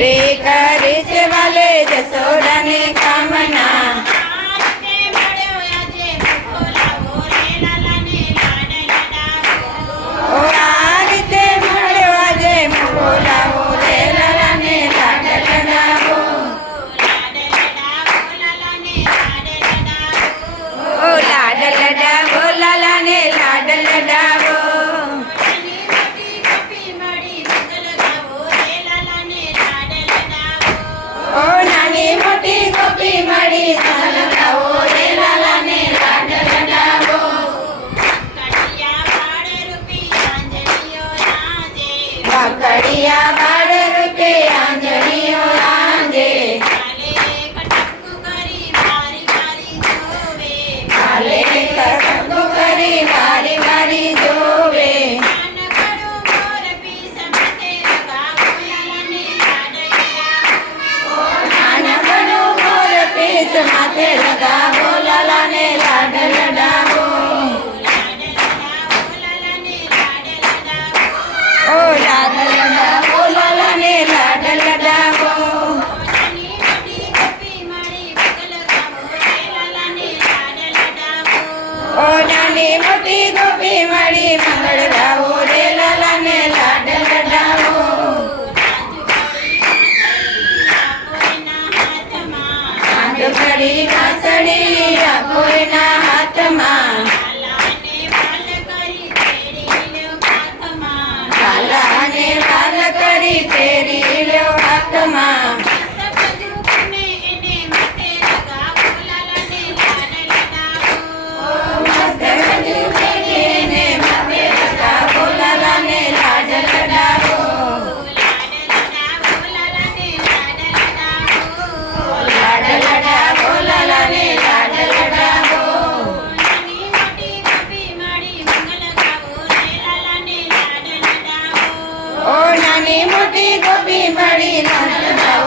శ్రీకరిశివలే జశోడని મારી નાસણી કોઈના હાથમાં. મોટી ગોપી મળી નાના